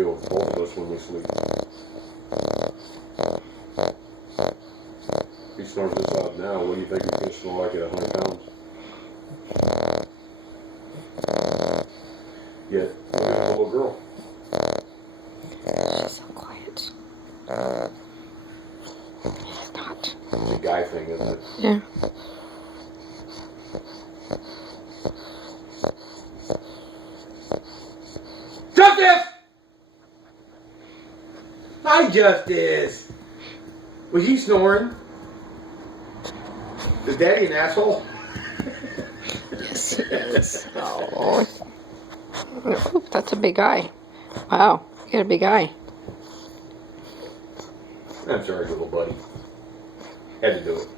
deal with both of us when we sleep. He snores this loud now. What do you think he's going to snore like at 100 pounds? Yet, look at the little girl. She's so quiet. She's not. It's a guy thing, isn't it? Yeah. Justice! Hi, Justice! Was he snoring? Is Daddy an asshole? Yes, he is. Oh. Oop, that's a big eye. Wow, you got a big eye. I'm sorry, little buddy. Had to do it.